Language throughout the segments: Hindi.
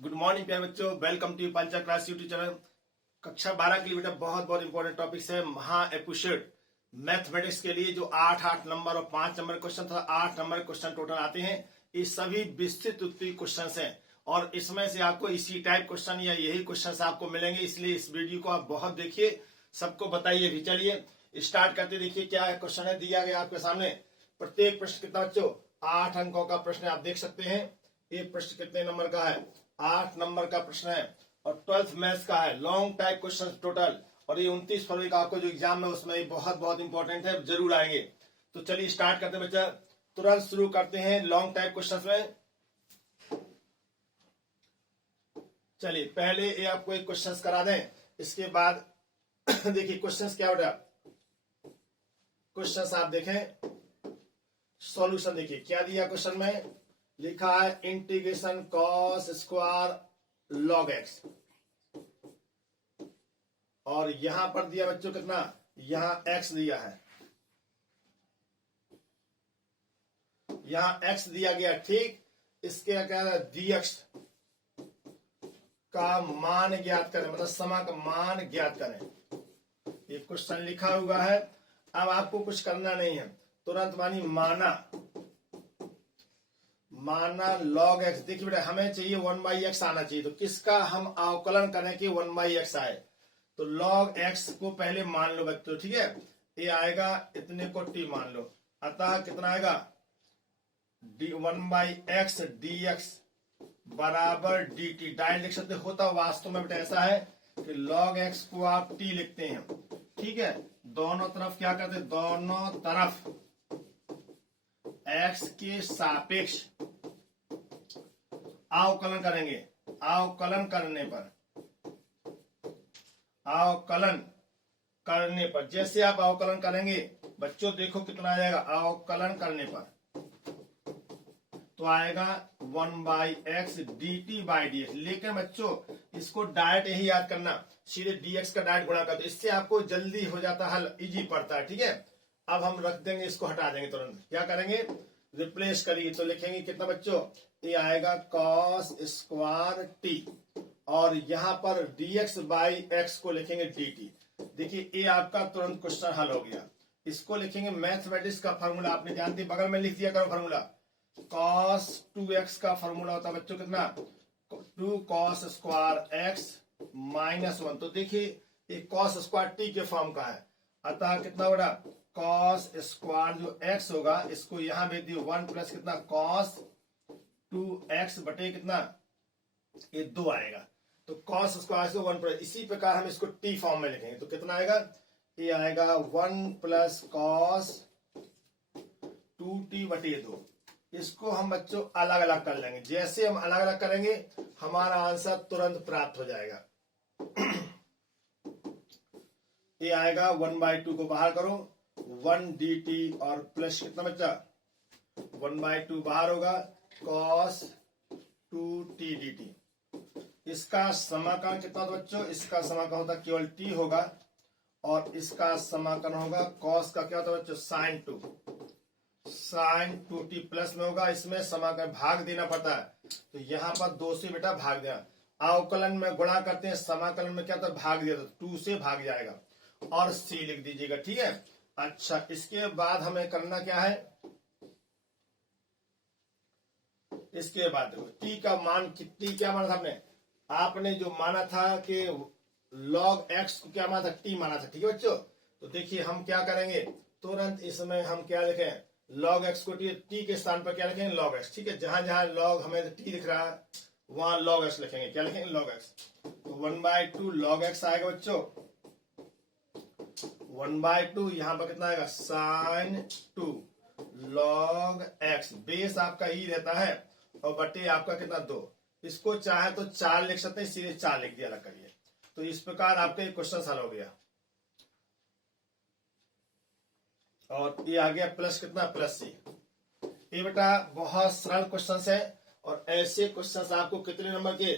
गुड मॉर्निंग प्यारे बच्चों, वेलकम टू पंचा क्लास यूट्यूब चैनल। कक्षा 12 के लिए बेटा बहुत बहुत इंपॉर्टेंट टॉपिक्स है। महा एप्रिशिएट मैथमेटिक्स के लिए जो 8 नंबर और 5 नंबर क्वेश्चन था, 8 नंबर क्वेश्चन टोटल आते हैं। ये सभी विस्तृत उत्तरीय क्वेश्चन हैं और इसमें से आपको इसी टाइप क्वेश्चन या यही क्वेश्चन आपको मिलेंगे, इसलिए इस वीडियो को आप बहुत देखिए, सबको बताइए भी। चलिए स्टार्ट करते, देखिए क्या क्वेश्चन है दिया गया आपके सामने। प्रत्येक प्रश्न कितना बच्चों 8 अंकों का प्रश्न आप देख सकते हैं। ये प्रश्न कितने नंबर का है? 8 नंबर का प्रश्न है और 12th मैथ्स का है। लॉन्ग टाइप क्वेश्चन टोटल, और ये 29 फरवरी का आपको जो एग्जाम है उसमें बहुत बहुत इंपॉर्टेंट है, जरूर आएंगे। तो चलिए स्टार्ट करते हैं बच्चा, तुरंत शुरू करते हैं लॉन्ग टाइप क्वेश्चन में। चलिए पहले ये आपको एक क्वेश्चन करा दें, इसके बाद देखिए क्वेश्चन क्या बेटा। क्वेश्चन आप देखें, सॉल्यूशन देखिए क्या दिया क्वेश्चन में। लिखा है integration cos square log x, और यहां पर दिया बच्चों कितना, यहां एक्स दिया है, यहां एक्स दिया गया, ठीक। इसके क्या कह रहा है, dx का मान ज्ञात करें, मतलब समा का मान ज्ञात करें। ये क्वेश्चन लिखा हुआ है। अब आपको कुछ करना नहीं है, तुरंत मानी माना log x। देखिए बेटा हमें चाहिए 1/x आना चाहिए, तो किसका हम अवकलन करें कि 1/x आए। तो log x को पहले मान लो बच्चों, ठीक है। ये आएगा इतने को t मान लो, अतः कितना आएगा 1/x dx बराबर dt। डायरेक्ट लिख सकते, होता वास्तव में बेटा ऐसा है कि log x को आप t लिखते हैं, ठीक है। दोनों तरफ क्या करते हैं, दोनों तरफ x के सापेक्ष अवकलन करेंगे। अवकलन करने पर जैसे आप अवकलन करेंगे बच्चों, देखो कितना आ जाएगा अवकलन करने पर, तो आएगा 1/x dt बाई dx। लेकिन बच्चों इसको डायरेक्ट यही याद करना, सीधे dx का डायरेक्ट गुणा करते, इससे आपको जल्दी हो जाता है, हल इजी पड़ता है, ठीक है। अब हम रख देंगे, इसको हटा देंगे, तुरंत क्या करेंगे, रिप्लेस करिए। तो लिखेंगे कितना बच्चों, ये आएगा cos स्क्वायर t, और यहां पर dx बाई x को लिखेंगे dt। देखिए ये आपका तुरंत क्वेश्चन हल हो गया। इसको लिखेंगे मैथमेटिक्स का फॉर्मूला, आपने जानते बगल में लिख दिया करो फॉर्मूला। cos 2x का फॉर्मूला होता है बच्चों कितना, 2 cos स्क्वायर x माइनस 1। तो देखिए ये cos स्क्वायर t के फॉर्म का है, अतः कितना बड़ा cos स्क्वायर जो x होगा, इसको यहां भेज दियो 1 प्लस कितना cos 2x बटे कितना, ये 2 आएगा। तो cos स्क्वायर से 1 प्लस, इसी प्रकार हम इसको t फॉर्म में लिखेंगे, तो कितना आएगा, ये आएगा 1 प्लस cos 2t बटे 2। इसको हम बच्चों अलग अलग कर लेंगे, जैसे हम अलग अलग करेंगे हमारा आंसर तुरंत प्राप्त हो जाएगा। ये आएगा 1/2 को बाहर करो, 1 dt और प्लस कितना बच्चा 1/2 बाहर होगा, cos 2t dt। इसका समाकलन कितना था बच्चों, इसका समाकलन होता केवल t होगा, और इसका समाकलन होगा cos का क्या होता है बच्चों, sin 2t प्लस में होगा। इसमें समाकलन भाग देना पड़ता है, तो यहां पर 2 से बेटा भाग देना। अवकलन में गुणा करते हैं, समाकलन में क्या होता है भाग दिया, तो 2 से भाग जाएगा, और c लिख दीजिएगा, ठीक है। अच्छा इसके बाद हमें करना क्या है, इसके बाद t का मान, t क्या माना था आपने जो माना था कि log x को क्या माना था, t माना था, ठीक है बच्चों। तो देखिए हम क्या करेंगे, तुरंत इसमें हम क्या लिखें, log x को t के स्थान पर क्या लिखेंगे, log x, ठीक है। जहां जहां log हमें t दिख रहा है वहां log x लिखेंगे, क्या लिखेंगे, log x। तो 1/2 log x आएगा बच्चों, 1/2 यहां पर कितना आएगा sin 2 log x, बेस आपका ही रहता है, और बटे आपका कितना 2। इसको चाहे तो 4 लिख सकते हैं, सीधे 4 लिख दिया, अलग करिए। तो इस प्रकार आपका क्वेश्चन हल हो गया, और ये आ गया प्लस कितना, प्लस सी। ये बेटा बहुत सरल क्वेश्चन है, और ऐसे क्वेश्चन आपको कितने नंबर के,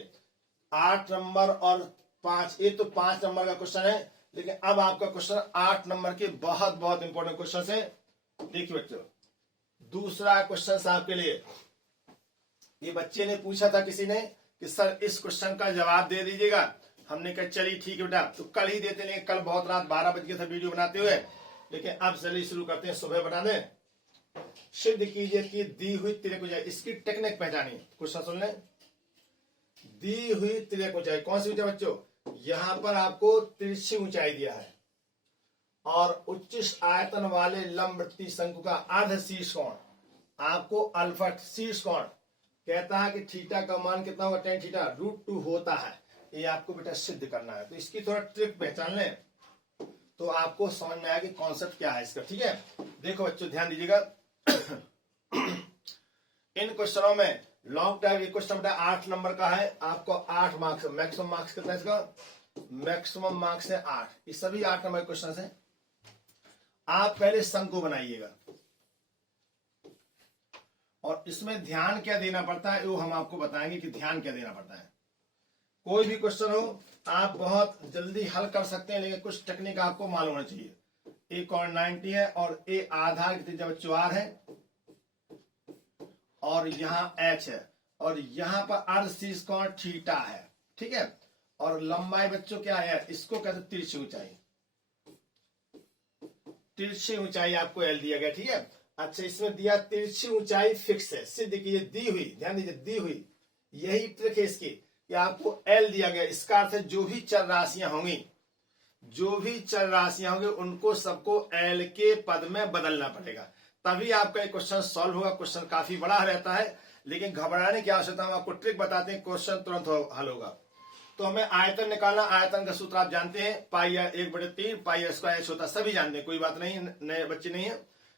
8 नंबर और 5, ये तो 5 नंबर का क्वेश्चन है, लेकिन अब आपका क्वेश्चन 8 नंबर के बहुत बहुत इंपॉर्टेंट क्वेश्चन है। देखिए बच्चों दूसरा क्वेश्चन आपके लिए, ये बच्चे ने पूछा था किसी ने कि सर इस क्वेश्चन का जवाब दे दीजिएगा। हमने कहा चलिए ठीक है बेटा, तो कल ही देते, लेकिन कल बहुत रात 12 बज गए थे वीडियो बनाते हुए, लेकिन अब चलिए शुरू करते हैं, सुबह बना दें। सिद्ध कीजिए कि दी हुई तिर्यक ऊंचाई, इसकी टेक्निक पहचानिए। क्वेश्चन सुन लें। दी हुई तिर्यक ऊंचाई कौन सी ऊंचाई बच्चों? यहां पर आपको तिरछी ऊंचाई दिया है और उच्च आयतन वाले लंबवृत्तीय शंकु का अर्ध शीर्ष कोण आपको अल्फा शीर्ष कोण कहता है कि थीटा का मान कितना होगा? tan थीटा √2 होता है। ये आपको बेटा सिद्ध करना है, तो इसकी थोड़ा ट्रिक पहचान लें तो आपको समझ में आएगा कि कॉन्सेप्ट क्या है इसका। ठीक है, देखो बच्चों ध्यान दीजिएगा। इन क्वेश्चनों में लॉन्ग टाइम, ये क्वेश्चन बेटा 8 नंबर का है, आपको 8 मार्क्स, मैक्सिमम मार्क्स कितना है इसका? मैक्सिमम मार्क्स है 8। ये सभी 8 नंबर क्वेश्चन है। आप पहले शंकु बनाइएगा और इसमें ध्यान क्या देना पड़ता है वो हम आपको बताएंगे कि ध्यान क्या देना पड़ता है। कोई भी क्वेश्चन हो आप बहुत जल्दी हल कर सकते हैं, लेकिन कुछ टेक्निक आपको मालूम होना चाहिए। ए कोण 90 है और ए आधार की त्रिज्या बच्चों r है और यहाँ h है और यहाँ पर अर्ध शीर्ष कोण थीटा है। ठीक है, और लंबाई बच्चों क्या है? इसको कहते हैं तिरछी ऊंचाई। तिरछी ऊंचाई आपको l दिया गया। ठीक है, अच्छा इसमें दिया तिरछी ऊंचाई फिक्स है। सिद्ध कीजिए दी हुई, ध्यान दीजिए दी हुई, यही ट्रिक है इसकी कि आपको l दिया गया। इसका अर्थ है जो भी चर राशियां होंगी, जो भी चर राशियां होंगी उनको सबको l के पद में बदलना पड़ेगा, तभी आपका एक क्वेश्चन सॉल्व होगा। क्वेश्चन काफी बड़ा रहता है, लेकिन घबराने की आवश्यकता, हम आपको ट्रिक बताते हैं, क्वेश्चन तुरंत हल होगा। तो हमें आयतन निकालना, आयतन का सूत्र आप जानते हैं, पाई r 1/3 पाई r स्क्वायर h होता है, सभी जानते हैं, कोई बात नहीं, नए बच्चे नहीं है,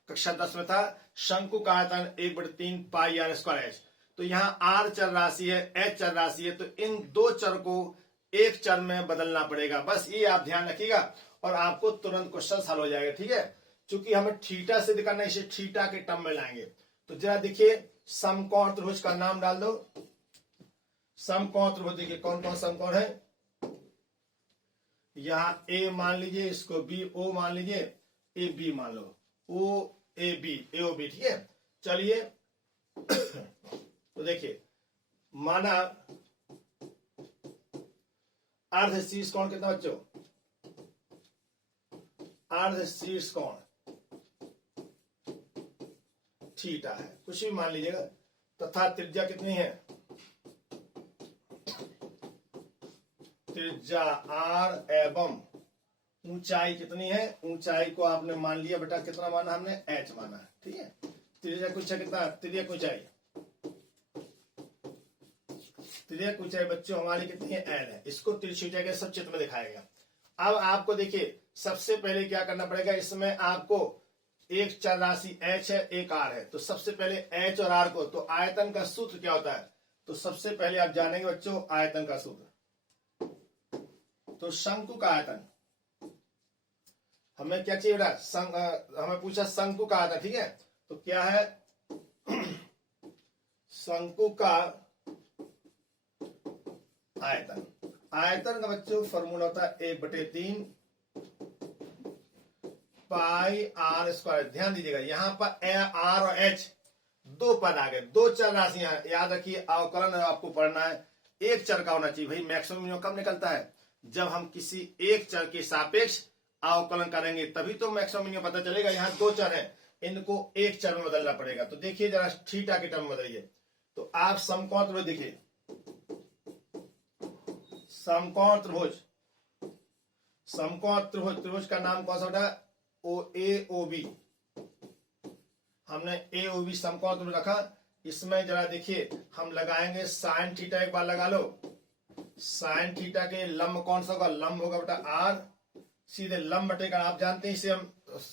कक्षा 10 में था। शंकु का आयतन 1/3 पाई r स्क्वायर h। तो यहाँ r चर राशि है, h चर राशि है, तो इन दो चर को एक चर में बदलना पड़ेगा। बस ये आप ध्यान रखिएगा और आपको तुरंत क्वेश्चन हल हो जाएगा। ठीक है, चूंकि हमें थीटा सिद्ध करना है, इसे थीटा के टर्म में लाएंगे। तो जरा देखिए, समकोण त्रिभुज का नाम डाल दो। समकोण त्रिभुज देखिए कौन कौन समकोण है। यहाँ ए मान लीजिए, इसको बी, ओ मान लीजिए, ए बी मान लो, ओ A B, A O B. ठीक है, चलिए तो देखिए, माना अर्ध शीर्ष कोण कितना बच्चों? अर्ध शीर्ष कोण थीटा है, कुछ भी मान लीजिएगा, तथा त्रिज्या कितनी है? त्रिज्या r एवं ऊंचाई कितनी है? ऊंचाई को आपने मान लिया बेटा, कितना माना हमने? h माना है। ठीक है, त्रिज्या ऊंचाई कितना? त्रिज्या ऊंचाई, त्रिज्या ऊंचाई बच्चों हमारी कितनी है? l है। इसको तिरछी ऊंचाई के सब चित्र में दिखाएगा। अब आपको देखिए, सबसे पहले क्या करना पड़ेगा, इसमें आपको एक चर राशि h है, एक r है, तो सबसे पहले h और r को, तो आयतन का सूत्र क्या होता है? तो सबसे पहले आप जानेंगे बच्चों आयतन का सूत्र। तो शंकु का आयतन, हमें क्या चाहिए बेटा? हमें पूछा शंकु का आयतन। ठीक है, तो क्या है? शंकु का आयतन, आयतन का बच्चों फॉर्मूला होता है 1/3 पाई r स्क्वायर। ध्यान दीजिएगा, यहां पर r और h दो पद आ गए, दो चर राशियां। याद रखिए, अवकलन आपको पढ़ना है, एक चर का होना चाहिए। भाई मैक्सिमम कब निकलता है? जब हम किसी एक चर के सापेक्ष अवकलन करेंगे, तभी तो मैक्सिमम पता चलेगा। यहाँ दो चर है, इनको एक चर में बदलना पड़ेगा। तो देखिए जरा थीटा के टर्म बदलिए, तो आप समकोण त्रिभुज देखिए, समकोण त्रिभुज, समकोण त्रिभुज, त्रिभुज का नाम कौन सा होता है? ओ ए ओ बी। हमने ए ओ बी समकोण त्रिभुज रखा। इसमें जरा देखिए, हम लगाएंगे साइन थीटा, एक बार लगा लो। साइन थीटा के लंब कौन सा होगा? लंब होगा बेटा आर, सीधे लंब बटे कण, आप जानते हैं इसे हम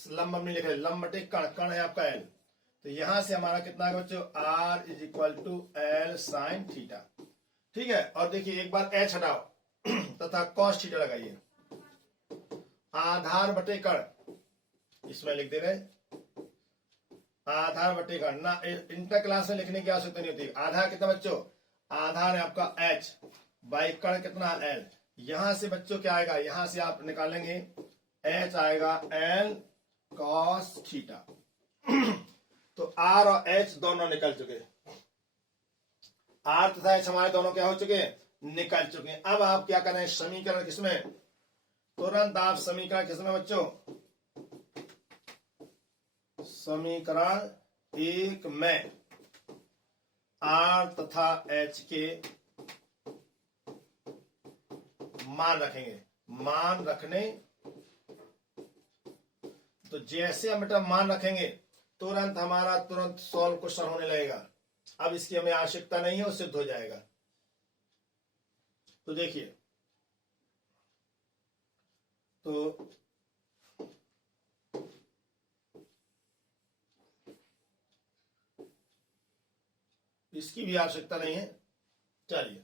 लंब हमने लिखा है, लंब बटे कण, कण है आपका एल। तो यहां से हमारा कितना है बच्चों? R is equal to L sine theta. ठीक है, और देखिए एक बार एच हटाओ तथा कॉस थीटा लगाइए। आधार बटे कण, इसमें लिख दे रहे आधार बटे कण ना, इंटर क्लास में लिखने की आवश्यकता नहीं होती। आधार कितना बच्चों? आधार है आपका h, बाई कण कितना? l। यहां से बच्चों क्या आएगा? यहां से आप निकालेंगे h आएगा l cos थीटा। तो r और h दोनों निकल चुके। आर तथा एच हमारे दोनों क्या हो चुके हैं, निकल चुके हैं। अब आप क्या करें, समीकरण किसमें, तुरंत आप समीकरण किसमें बच्चों, समीकरण 1 में आर तथा एच के मान रखेंगे। मान रखने, तो जैसे हम बेटा मान रखेंगे तुरंत हमारा तुरंत सॉल्व क्वेश्चन होने लगेगा। अब इसकी हमें आवश्यकता नहीं है, वो सिद्ध हो जाएगा। तो देखिए, तो इसकी भी आवश्यकता नहीं है। चलिए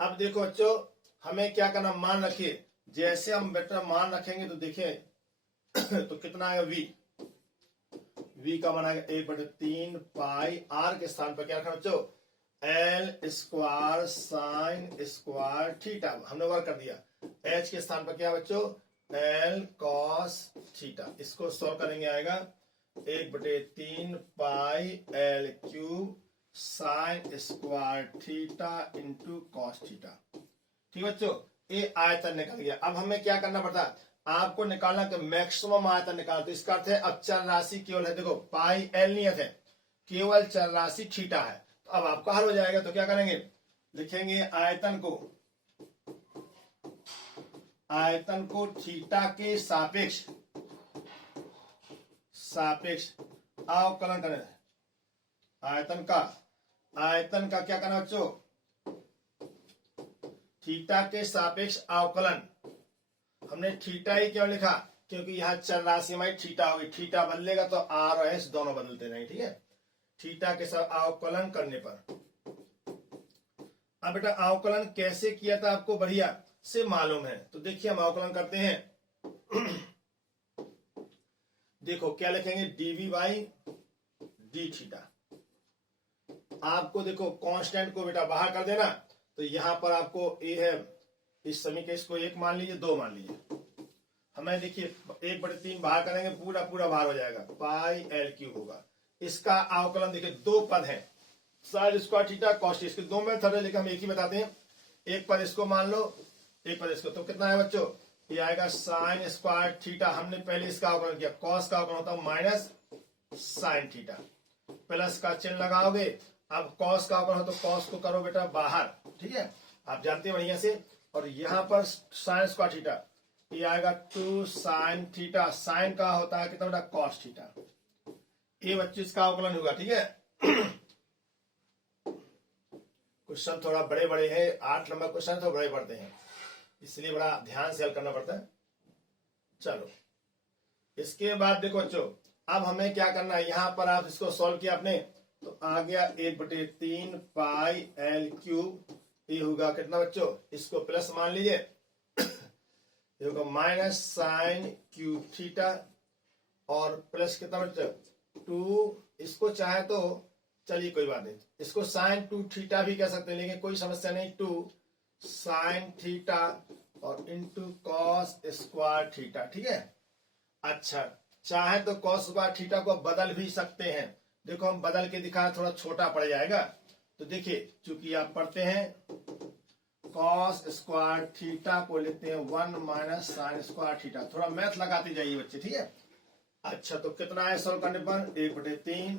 अब देखो बच्चों, हमें क्या करना, मान रखिए। जैसे हम बेटा मान रखेंगे तो देखिए तो कितना आएगा, v का मान आएगा 1/3 पाई, आर के स्थान पर क्या रखना बच्चों, L square sine square theta, हमने वर्क कर दिया। एच के स्थान पर क्या बच्चों, एल कॉस थीटा। इसको सॉल्व करेंगे, आएगा 1/3 pi L cube sine square theta into cos theta. ठीक बच्चों, ये आयतन निकल गया। अब हमें क्या करना पड़ता है, आपको निकालना कि मैक्सिमम आयतन निकालना। तो इसका अर्थ है अब चर राशि केवल है, देखो पाई एल नियत है, केवल चर राशि थीटा है। तो अब आपका हल हो जाएगा। तो क्या करेंगे, लिखेंगे आयतन को थीटा के सापेक्ष अवकलन करें। आयतन का क्या करना बच्चों, थीटा के सापेक्ष अवकलन। हमने थीटा ही क्यों लिखा, क्योंकि यहां चर राशि हमारी थीटा होगी। थीटा बदलेगा तो आर और एस दोनों बदलते रहेंगे। ठीक है, थीटा के साथ अवकलन करने पर। अब बेटा अवकलन कैसे किया था आपको बढ़िया से मालूम है। तो देखिए हम अवकलन करते हैं। देखो क्या लिखेंगे, डीवी बाई डी थीटा। आपको देखो कांस्टेंट को बेटा बाहर कर देना। तो यहां पर आपको ए है, इस समीकरण इसको 1 मान लीजिए, 2 मान लीजिए। हमें देखिए 1/3 बाहर करेंगे, पूरा बाहर हो जाएगा, पाई एल क्यूब होगा। इसका अवकलन देखिए 2 पद है, साइन स्क्वायर थीटा कॉस, इसके 2 मेथड है, लेकिन हम एक ही बताते हैं। एक पद इसको मान लो, एक पद इसको। तो कितना है बच्चों, ये आएगा साइन स्क्वायर थीटा। हमने पहले इसका अवकलन किया, कॉस का अवकलन होता है माइनस साइन थीटा, प्लस का चिन्ह लगाओगे। अब कॉस का अवकलन हो तो कॉस को करो बेटा बाहर, ठीक है, आप जानते हैं बढ़िया से। और यहां पर साइन स्क्वायर थीटा, ये आएगा 2 साइन थीटा। साइन का होता है कितना बेटा, कॉस थीटा। ये बच्चे इसका अवकलन होगा। ठीक है, क्वेश्चन थोड़ा बड़े बड़े हैं, 8 नंबर क्वेश्चन तो बड़े पड़ते हैं, इसलिए बड़ा ध्यान से हल करना पड़ता है। चलो इसके बाद देखो बच्चों, अब हमें क्या करना है, यहां पर आप इसको सॉल्व किया आपने, तो आ गया 1/3 पाई एल क्यूब। ये होगा कितना बच्चों, इसको प्लस मान लीजिए, ये होगा माइनस साइन क्यूब थीटा, और प्लस कितना बच्चों 2। इसको चाहे तो चलिए कोई बात नहीं, इसको साइन 2 थीटा भी कह सकते हैं, लेकिन कोई समस्या नहीं। 2 साइन थीटा और इंटू कॉस स्क्वायर थीटा। ठीक है, अच्छा चाहे तो कॉस स्क्वायर थीटा को बदल भी सकते हैं। देखो हम बदल के दिखाएं, थोड़ा छोटा पड़ जाएगा। तो देखिए चूंकि आप पढ़ते हैं कॉस स्क्वायर थीटा को लेते हैं 1 माइनस साइन स्क्वायर थीटा। थोड़ा मैथ लगाते जाइए बच्चे, ठीक है। अच्छा तो कितना है सॉल्व करने पर, 1/3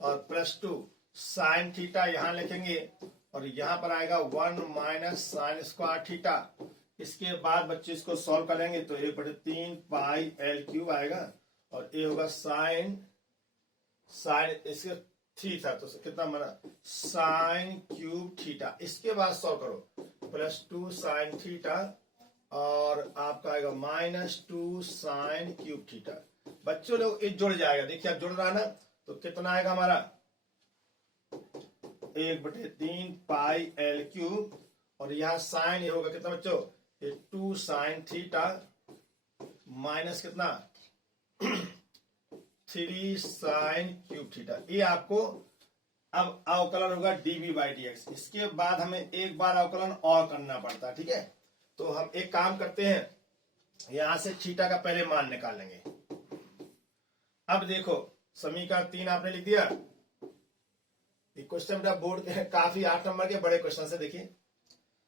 और प्लस 2 साइन थीटा यहां लिखेंगे, और यहां पर आएगा 1 माइनस साइन स्क्वायर थीटा। इसके बाद बच्चे इसको सॉल्व करेंगे तो 1/3 पाई एल क्यूब आएगा, और ये होगा साइन इसके 3 था तो कितना बना, साइन क्यूब थीटा। इसके बाद सॉल्व करो, प्लस 2 साइन थीटा और आपका आएगा माइनस 2 साइन क्यूब थीटा। बच्चों लोग ये जुड़ जाएगा, देखिए आप जुड़ रहा ना, तो कितना आएगा हमारा 1/3 पाई एल क्यूब, और यहां साइन ये होगा कितना बच्चों, ये 2 साइन थीटा माइनस कितना 3 साइन क्यूब थीटा। ये आपको अब अवकलन होगा डीवी बाई डी एक्स। इसके बाद हमें एक बार अवकलन और करना पड़ता है, ठीक है। तो हम एक काम करते हैं, यहां से थीटा का पहले मान निकाल लेंगे। अब देखो समीकरण 3 आपने लिख दिया। क्वेश्चन बेटा बोर्ड के काफी 8 नंबर के बड़े क्वेश्चन से, देखिए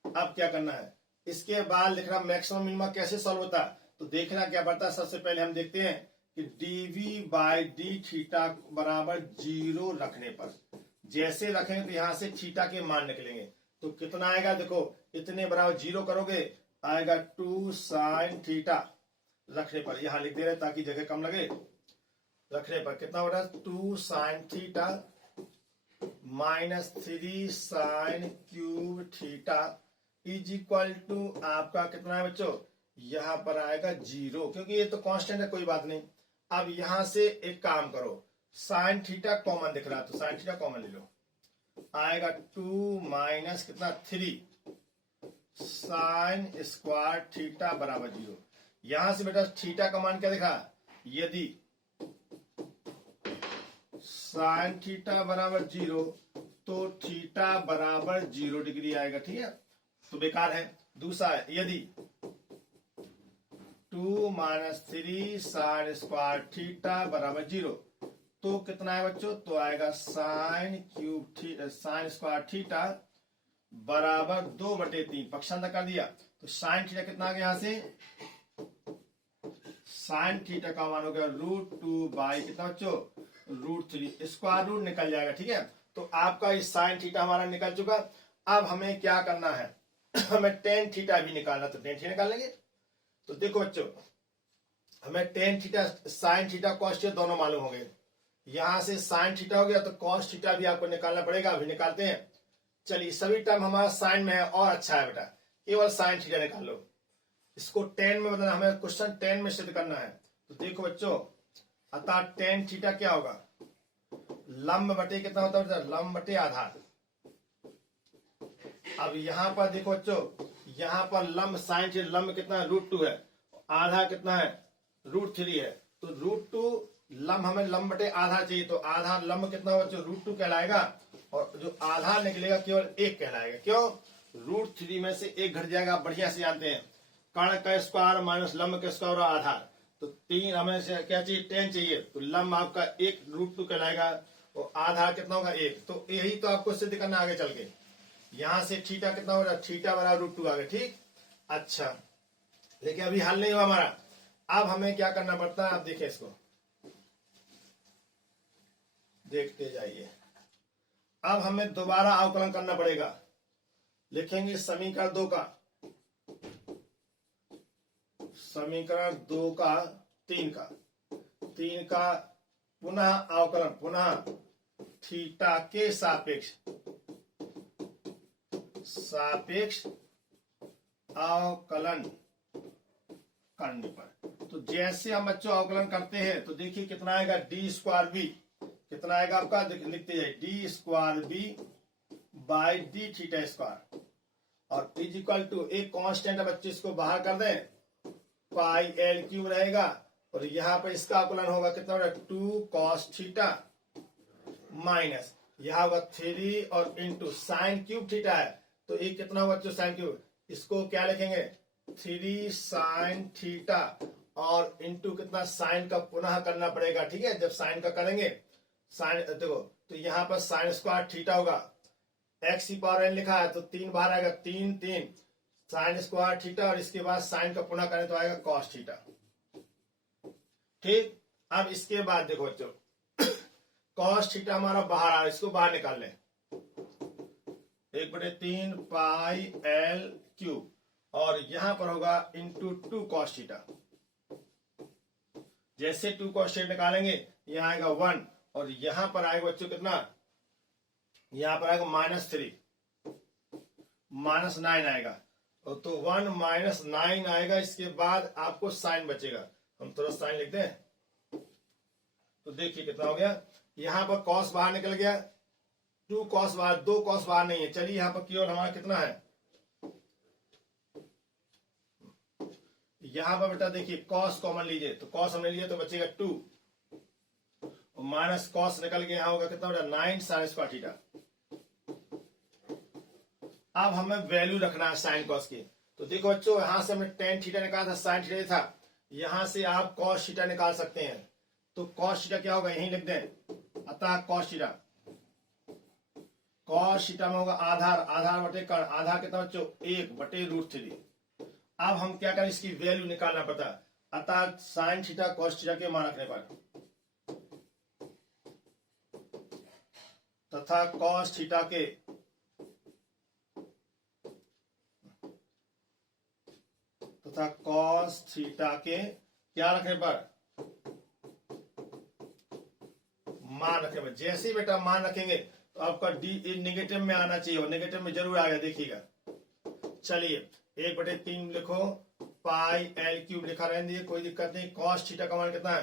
अब क्या करना है। इसके बाद लिखना मैक्सिमम मिनिमम कैसे सॉल्व होता है, तो देखना क्या पड़ता है। सबसे पहले हम देखते हैं कि डीवी बाई डी थीटा बराबर 0 रखने पर, जैसे रखेंगे तो यहां से थीटा के मान निकलेंगे। तो कितना आएगा, देखो इतने बराबर 0 करोगे आएगा 2 साइन थीटा, रखने पर यहां लिख दे रहे ताकि जगह कम लगे। रखने पर कितना बड़ा 2 sine theta minus 3 sine cube theta is equal to आपका कितना है बच्चों, यहां पर आएगा 0, क्योंकि ये तो कांस्टेंट है, कोई बात नहीं। अब यहां से एक काम करो, साइन थीटा कॉमन दिख रहा है तो साइन थीटा कॉमन ले लो, आएगा 2 माइनस कितना 3 साइन स्क्वायर थीटा बराबर 0। यहां से बेटा थीटा का मान क्या दिखा, यदि साइन थीटा बराबर 0 तो थीटा बराबर 0 डिग्री आएगा, ठीक है, तो बेकार है। दूसरा है यदि 2 माइनस 3 साइन स्क्वायर थीटा बराबर 0 तो कितना है बच्चों, तो आएगा sine cube sine square theta बराबर 2/3, पक्षांतर कर दिया तो साइन थीटा कितना आ गया, यहां से साइन थीटा का मान हो गया √2 बाई कितना बच्चों, √3, स्क्वायर रूट निकल जाएगा, ठीक है। तो आपका इस साइन थीटा हमारा निकल चुका। अब हमें क्या करना है, हमें टेन थीटा भी निकालना, तो टेन थीटा निकाल लेंगे। तो देखो बच्चों हमें tan theta sine theta cos theta दोनों मालूम हो गए। यहां से साइन थीटा हो गया तो कॉस थीटा भी आपको निकालना पड़ेगा, अभी निकालते हैं। चलिए सभी टर्म हमारा साइन में है और अच्छा है बेटा, केवल साइन थीटा निकाल लो। इसको टेन में बताना, हमें क्वेश्चन 10 में सिद्ध करना है। तो देखो बच्चों अतः टेन थीटा क्या होगा, लंब बटे कितना होता है, लंब बटे आधार। अब यहां पर देखो बच्चों, यहां पर लंब साइन थीटा, लंब कितना है √2 है, आधा कितना है √3 है। तो √2 लंब हमें लंब बटे आधा चाहिए, तो आधा लंब कितना बच्चों √2 कहलाएगा, और जो आधा निकलेगा केवल 1 कहलाएगा। क्यों, √3 में से 1 घट जाएगा, बढ़िया से जानते हैं, कर्ण का स्क्वायर माइनस लंब का स्क्वायर और आधार। तो 3 हमें क्या चाहिए, 10 चाहिए, तो लंब आपका 1 √2 कहलाएगा और आधार कितना होगा 1। तो यही तो आपको सिद्ध करना आगे चल के। यहां से थीटा कितना हो रहा है, थीटा बराबर √2 आ गया, ठीक। अच्छा लेकिन अभी हल नहीं हुआ हमारा, अब हमें क्या करना पड़ता है, आप देखिए इसको देखते जाइए। अब हमें दोबारा अवकलन करना पड़ेगा। लिखेंगे समीकरण 2 का, समीकरण 2 का 3 का पुनः अवकलन, पुनः थीटा के सापेक्ष अवकलन करने पर। तो जैसे हम बच्चों अवकलन करते हैं तो देखिए कितना आएगा, d²b कितना आएगा आपका, लिखते जाइए d²b by D theta square, और इज इक्वल टू एक कांस्टेंट है बच्चे, इसको बाहर कर दें, पाई एल क्यूब रहेगा, और यहां पर इसका अवकलन होगा कितना, 2 cos थीटा माइनस यहां होगा 3 और इंटू साइन क्यूब थीटा है, तो ये कितना होगा बच्चों साइन क्यूब, इसको क्या लिखेंगे 3 साइन थीटा और इंटू कितना साइन का पुनः करना पड़ेगा, ठीक है। जब साइन का करेंगे साइन देखो, तो यहां पर साइन स्क्वायर थीटा होगा, x⁴n लिखा है तो 3 बाहर आएगा, 3 साइन स्क्वायर थीटा, और इसके बाद साइन का पुनः करें तो आएगा कॉस थीटा, ठीक। अब इसके बाद देखो बच्चों कॉस थीटा हमारा बाहर आ रहा है, इसको बाहर निकाल लें, 1/3 पाई एल क्यूब, और यहां पर होगा इंटू 2 cos थीटा। जैसे 2 cos थीटा निकालेंगे यहां आएगा 1, और यहां पर आएगा बच्चों कितना, यहां पर आएगा -3 -9 आएगा, तो 1 -9 आएगा। इसके बाद आपको साइन बचेगा, हम थोड़ा साइन लिख दें, तो देखिए कितना हो गया, यहां पर cos बाहर निकल गया, 2 cos बाहर, 2 cos बाहर नहीं है। चलिए यहां पर केवल हमारा कितना है, यहां पर बेटा देखिए cos कॉमन लीजिए, तो cos हमने लिया तो बचेगा 2, और माइनस cos निकल के यहां होगा कितना बेटा 9 साइन स्क्वायर थीटा। अब हमें वैल्यू रखना है साइन cos की, तो देखो बच्चों यहां से हमने tan थीटा निकाला था, साइन थीटा था, यहां से आप cos थीटा निकाल सकते हैं। तो कॉस थीटा क्या होगा, यहीं लिख दें। अतः कॉस थीटा में होगा आधार, आधार बटे कर्ण, आधार कितना बच्चों 1/√3। अब हम क्या करें, इसकी वैल्यू निकालना पड़ता है। अतः साइन थीटा कॉस थीटा के मान रखने पर तथा कॉस थीटा के क्या रखने पर, मान रखने पर। जैसे ही बेटा मान रखेंगे तो आपका डी नेगेटिव में आना चाहिए, और नेगेटिव में जरूर आएगा, देखिएगा। चलिए 1/3 लिखो, पाई एल क्यूब लिखा रहने दीजिए, कोई दिक्कत नहीं। कॉस थीटा का मान कितना है,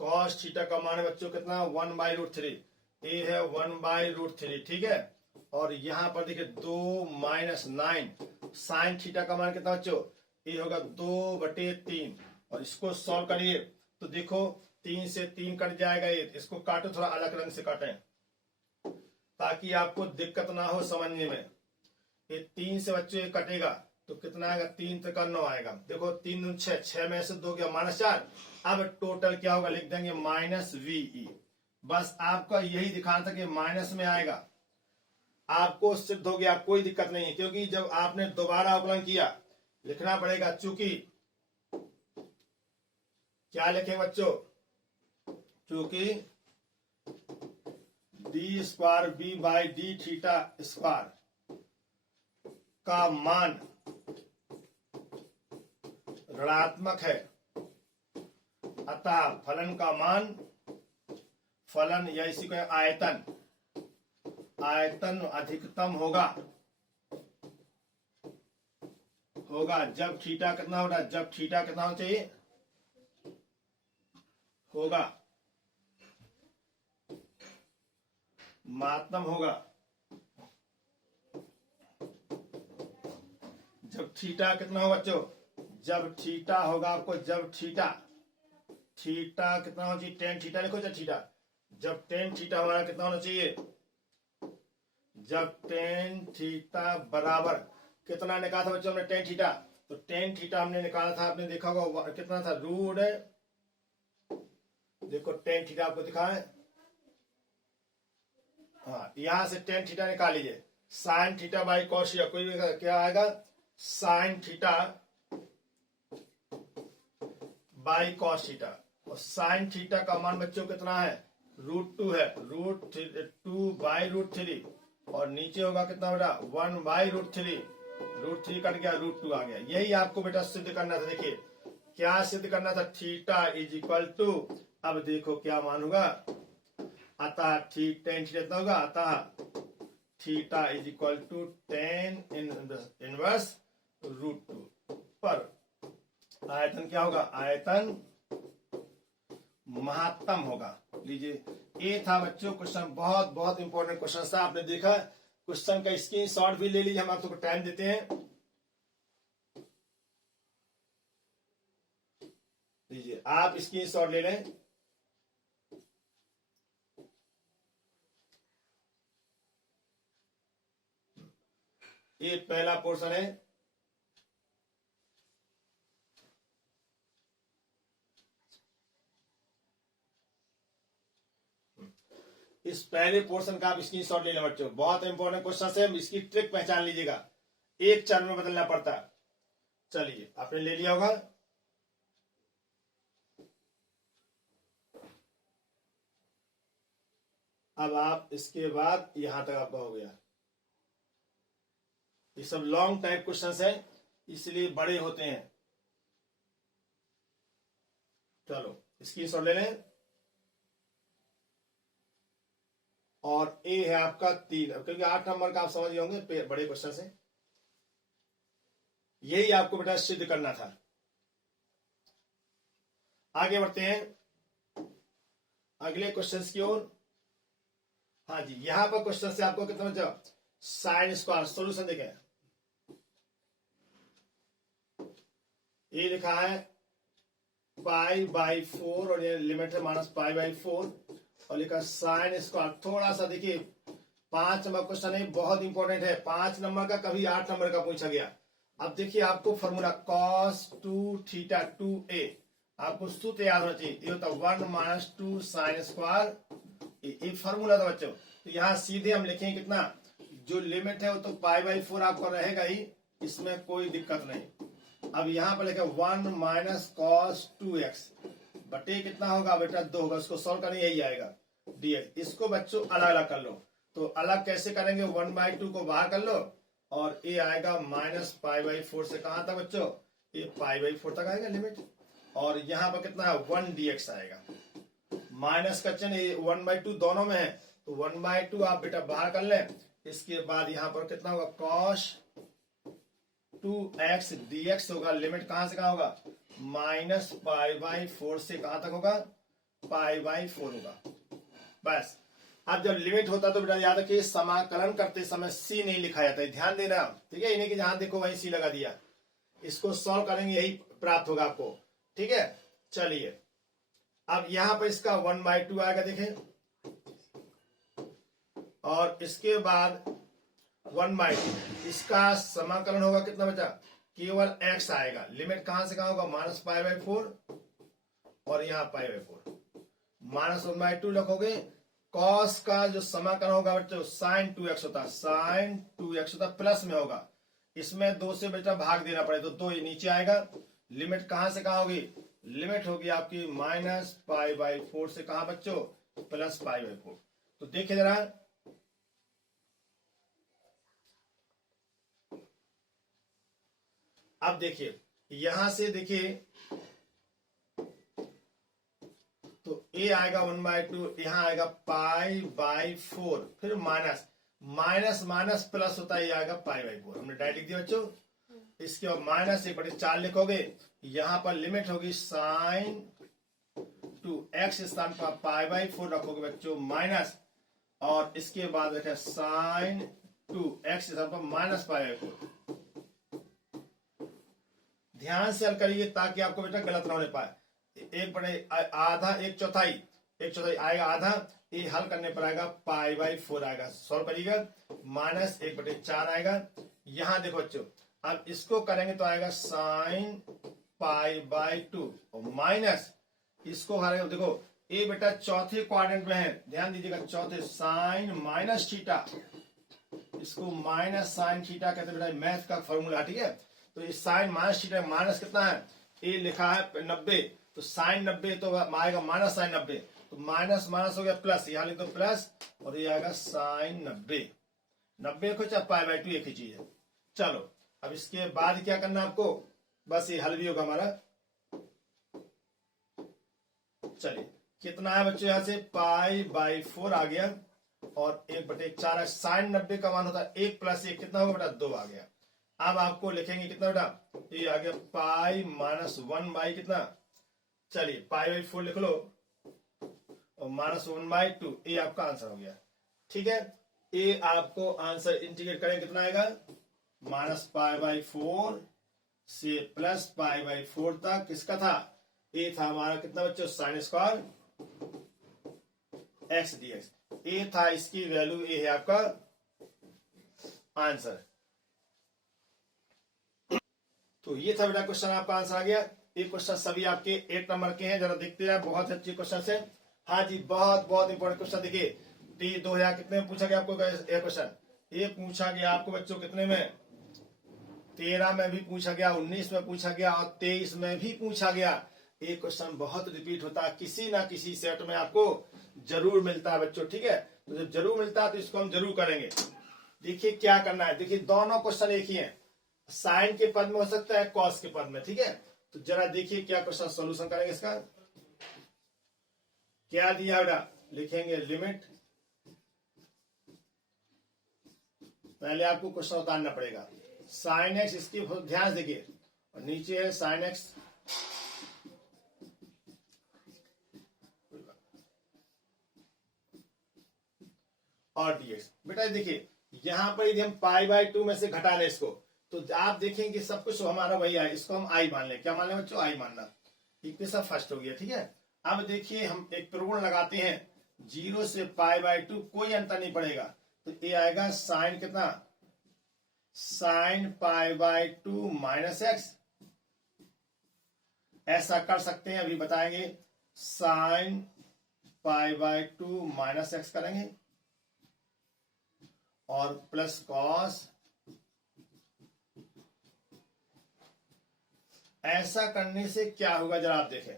कॉस थीटा का मान है बच्चों कितना, 1/√3। ये है 1/√3, ठीक है। और यहां पर देखिए 2 - 9 साइन थीटा का मान कितना बच्चों, ये होगा 2/3। और इसको सॉल्व करिए तो देखो 3 से 3 कट जाएगा, ये इसको काटो, थोड़ा अलग रंग से काटें ताकि आपको दिक्कत ना हो समझने में। ये 3 से बच्चों ये कटेगा तो कितना आएगा, 3 तक 9 आएगा। देखो 3 दूनी 6, 6 में से 2 गया -4। अब टोटल क्या होगा, लिख देंगे -VE। बस आपका यही दिखाना था कि माइनस में आएगा, आपको सिद्ध हो गया, कोई दिक्कत नहीं है। क्योंकि जब आपने दोबारा अवकलन किया लिखना पड़ेगा, चूंकि क्या लिखे बच्चों, चूंकि d² b/d² का मान ऋणात्मक है, अतः फलन का मान, फलन या इसी को आयतन अधिकतम होगा जब थीटा कितना होगा, जब थीटा कितना होना चाहिए, होगा मातम होगा। जब थीटा कितना होगा बच्चों, जब थीटा होगा आपको, जब थीटा कितना होना चाहिए, टेन थीटा लिखो, जब थीटा, जब टेन थीटा हमारा कितना होना चाहिए, जब टेन थीटा बराबर कितना निकाला था बच्चों हमने, टेन थीटा। तो टेन थीटा हमने निकाला था, आपने देखा होगा कितना था, रूट, देखो टेन थीटा आपको दिखा है, हाँ, यहां से टेन थीटा निकाल लीजिए। Sine theta by cos theta, कोई भी क्या आएगा, sine theta by cos theta. और साइन थीटा का मान बच्चों कितना है, √2 है, √2/√3। और नीचे होगा कितना बेटा, 1/√3, √3 कट गया, √2 आ गया। यही आपको बेटा सिद्ध करना था। देखिए क्या सिद्ध करना था, थीटा = अब देखो क्या मान होगा, अतः टेन थीटा कितना होगा, अतः थीटा =tan इनवर्स √2 पर आयतन क्या होगा, आयतन महत्तम होगा। लीजिए ये था बच्चों क्वेश्चन, बहुत बहुत इंपॉर्टेंट क्वेश्चन था। आपने देखा क्वेश्चन का स्क्रीनशॉट भी ले लीजिए, हम आपको टाइम देते हैं। लीजिए आप स्क्रीनशॉट ले लें। ये पहला पोर्शन है, इस पहले पोर्शन का आप स्क्रीनशॉट ले लें बच्चों, बहुत इंपॉर्टेंट क्वेश्चन है। इसकी ट्रिक पहचान लीजिएगा, एक चरण में बदलना पड़ता है। चलिए आपने ले लिया होगा, अब आप इसके बाद यहां तक आपका हो गया। ये सब लॉन्ग टाइप क्वेश्चंस है, इसलिए बड़े होते हैं। चलो स्क्रीनशॉट ले लें। और ए है आपका 3, क्योंकि 8 नंबर का आप समझ गए होंगे, बड़े क्वेश्चन है। यही आपको बेटा सिद्ध करना था। आगे बढ़ते हैं अगले क्वेश्चंस की ओर। हाँ जी, यहां पर क्वेश्चन से आपको कितना बचा, साइन स्क्वायर। सोल्यूशन देखें, ये लिखा है π/4 और ये लिमिट है -π/4 और लिखा साइन स्क्वायर। थोड़ा सा देखिए 5 नंबर क्वेश्चन है, बहुत इंपॉर्टेंट है। 5 नंबर का कभी 8 नंबर का पूछा गया। अब देखिए आपको फॉर्मूला cos 2θ 2a, आपको सूत्र याद होना चाहिए। ये होता 1 माइनस 2 साइन स्क्वायर, ये फॉर्मूला था बच्चों। तो यहाँ सीधे हम लिखेंगे कितना, जो लिमिट है वो तो π/4 आपको रहेगा ही, इसमें कोई दिक्कत नहीं। अब यहाँ पर लिखे 1 माइनस कॉस 2x बटे कितना होगा बेटा 2 होगा, इसको सॉल्व करने यही आएगा dx। इसको बच्चों अलग अलग कर लो, तो अलग कैसे करेंगे, 1/2 को बाहर कर लो और ये आएगा माइनस π/4 से कहां तक बच्चों, ये π/4 तक आएगा लिमिट। और यहाँ पर कितना है 1 dx आएगा, माइनस का चिन्ह 1/2 दोनों में है, तो 1/2 आप बेटा बाहर कर लें। इसके बाद यहाँ पर कितना होगा cos 2x dx होगा, लिमिट कहां से कहां होगा, माइनस π/4 से कहां तक होगा, π/4 होगा। बस अब जब लिमिट होता तो बेटा याद रखिए समाकलन करते समय c नहीं लिखा जाता है, ध्यान देना, ठीक है। इन्हें कि जहां देखो वहीं c लगा दिया, इसको सॉल्व करेंगे यही प्राप्त होगा आपको, ठीक है। चलिए अब यहां पर इसका 1/2 आएगा देखें, और इसके बाद 1/2 इसका समाकलन होगा कितना बचा, केवल x आएगा, लिमिट कहां से कहां होगा, माइनस π/4 और यहाँ π/4, माइनस 1/2 रखोगे। कॉस का जो समाकलन होगा बच्चों साइन 2x होता है, साइन 2x होता प्लस में होगा, इसमें 2 से बेटा भाग देना पड़े तो 2 नीचे आएगा। लिमिट कहां से कहां होगी, लिमिट होगी आपकी माइनस π/4 से कहां बच्चों, प्लस π/4। तो देखिए जरा, अब देखिए यहां से देखिए तो a आएगा 1/2, यहां आएगा π/4, फिर माइनस माइनस माइनस प्लस होता है, ये आएगा π/4, हमने डायरेक्ट लिख दिया बच्चों। इसके बाद माइनस 1/4 लिखोगे, यहां पर लिमिट होगी साइन 2x स्थान पर π/4 रखोगे बच्चों माइनस, और इसके बाद रखे साइन 2x स्थान पर माइनस π/4। ध्यान से हल करिए ताकि आपको बेटा गलत ना होने पाए। 1/आधा 1/4 आएगा आधा, ये हल करने पर आएगा π/4 आएगा, सॉल्व करिएगा माइनस 1/4 आएगा। यहां देखो बच्चों, अब इसको करेंगे तो आएगा साइन π/2 और माइनस इसको हर देखो ये बेटा चौथे क्वाड्रेंट में है, ध्यान दीजिएगा चौथे, साइन माइनस थीटा, इसको माइनस साइन थीटा कहते हैं बेटा, मैथ का फॉर्मूला, ठीक है। तो ये साइन माइनस थीटा, माइनस कितना है, ये लिखा है 90, तो साइन 90 तो आएगा माइनस साइन 90, तो माइनस माइनस हो गया प्लस, यहां लिख दो प्लस, और ये आएगा साइन 90 को चाहे π/2 एक ही चीज है। चलो अब इसके बाद क्या करना है आपको, बस ये हल भी होगा हमारा। चलिए कितना है बच्चों, यहां से π/4 आ गया और 1/4 है, साइन 90 का मान होता है 1 + 1 कितना होगा बेटा 2 आ गया। अब आपको लिखेंगे कितना बेटा, ये आ गया π-1 कितना, चलिए π/4 लिख लो और -1/2, ये आपका आंसर हो गया, ठीक है। ये आपको आंसर इंटीग्रेट करें कितना आएगा, -π/4 से +π/4 तक, किसका था, ये था हमारा कितना बच्चों, साइन स्क्वायर x dx, ये था इसकी वैल्यू, ये है आपका आंसर। तो ये था बेटा क्वेश्चन, आपका आंसर आ गया। ये क्वेश्चन सभी आपके 8 नंबर के हैं, जरा देखते हैं, बहुत अच्छे क्वेश्चन है। हाँ जी, बहुत बहुत इंपॉर्टेंट क्वेश्चन। देखिए T2000 कितने में पूछा गया आपको ये क्वेश्चन, ये पूछा गया आपको बच्चों कितने में, 13 में भी पूछा गया, 19 में पूछा गया और 23 में भी पूछा गया। ये क्वेश्चन बहुत रिपीट होता है, किसी ना किसी सेट में आपको जरूर मिलता है बच्चों, ठीक है। तो जब जरूर मिलता है तो इसको हम जरूर करेंगे। देखिए क्या करना है, देखिए दोनों क्वेश्चन एक ही है, साइन के पद में हो सकता है, कॉस के पद में, ठीक है। तो जरा देखिए क्या क्वेश्चन सॉल्यूशन करेंगे इसका। क्या दिया बेटा, लिखेंगे लिमिट, पहले आपको क्वेश्चन उतारना पड़ेगा, साइन एक्स, इसकी ध्यान से देखिए, और नीचे है साइन एक्स और dx। बेटा देखिए यहां पर यदि हम π/2 में से घटा लें इसको, तो आप देखेंगे सब कुछ हमारा वही है, इसको हम i मान लें, क्या मान लें बच्चों, i मानना, इक्वेशन फर्स्ट हो गया, ठीक है। अब देखिए हम एक प्रगुण लगाते हैं, 0 से π/2 कोई अंतर नहीं पड़ेगा, तो ये आएगा साइन कितना, साइन π/2 -x ऐसा कर सकते हैं, अभी बताएंगे। साइन π/2 माइनस एक्स करेंगे और प्लस कॉस। ऐसा करने से क्या होगा जरा आप देखें,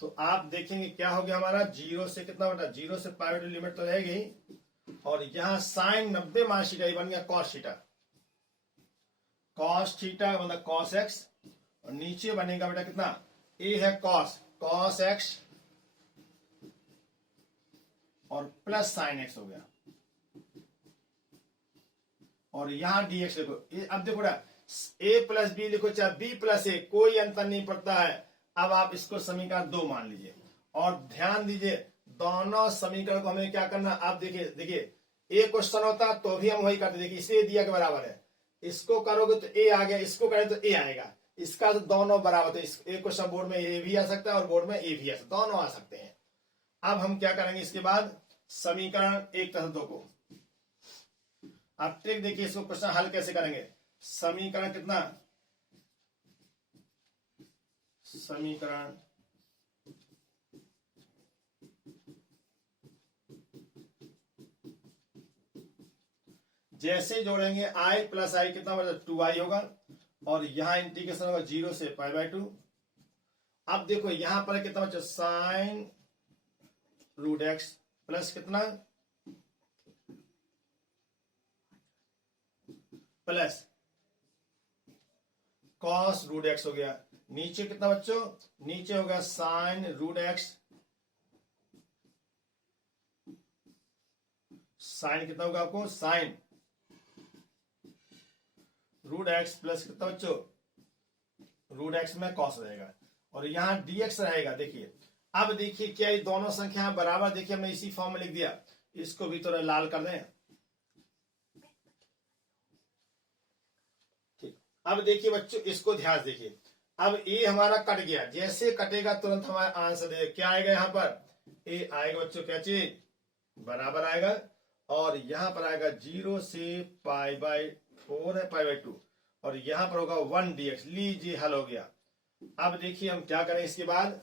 तो आप देखेंगे क्या हो गया हमारा, 0 से कितना बटा 0 से π/2 लिमिट तो रहेगी, और यहां साइन 90 माइनस थीटा बन गया कॉस थीटा। कॉस थीटा मतलब कॉस एक्स, और नीचे बनेगा बेटा कितना, ए है कॉस एक्स और प्लस साइन एक्स हो गया, और यहां dx लिखो। अब देखो बेटा, a प्लस बी लिखो चाहे b प्लस ए, कोई अंतर नहीं पड़ता है। अब आप इसको समीकरण 2 मान लीजिए, और ध्यान दीजिए दोनों समीकरण को हमें क्या करना, आप देखिए ए क्वेश्चन होता तो भी हम वही करते, देखिए इसे दिया के बराबर है, इसको करोगे तो ए आ गया, इसको करें तो ए आएगा, इसका तो दोनों बराबर। तो एक क्वेश्चन बोर्ड में ए भी आ सकता है और बोर्ड में ए भी आ सकता है, दोनों आ सकते हैं। अब हम क्या करेंगे, इसके बाद समीकरण 1 तथा 2 को आप ट्रिक देखिए, इसको क्वेश्चन हल कैसे करेंगे। समीकरण कितना, समीकरण जैसे जोड़ेंगे i प्लस आई कितना मतलब 2i होगा, और यहां इंटीग्रेशन होगा 0 से π/2। अब देखो यहां पर कितना बचा, साइन रूट एक्स प्लस कितना, प्लस कॉस रूट एक्स हो गया। नीचे कितना बच्चों, नीचे होगा साइन रूट एक्स, साइन कितना होगा आपको, साइन रूट एक्स प्लस कितना बच्चों, रूट एक्स में कॉस रहेगा, और यहां dx रहेगा। देखिए अब देखिए क्या ये दोनों संख्या बराबर, देखिए हमने इसी फॉर्म में लिख दिया, इसको भी थोड़ा लाल कर दें। ठीक, अब देखिए बच्चों इसको ध्यान देखिए, अब ए हमारा कट गया, जैसे कटेगा तुरंत हमारा आंसर दे, क्या आएगा यहाँ पर, ए आएगा बच्चों क्या चीज, बराबर आएगा, और यहां पर आएगा 0 से π/4 है π/2, और यहां पर होगा 1 dx। लीजिए हल हो गया। अब देखिए हम क्या करें, इसके बाद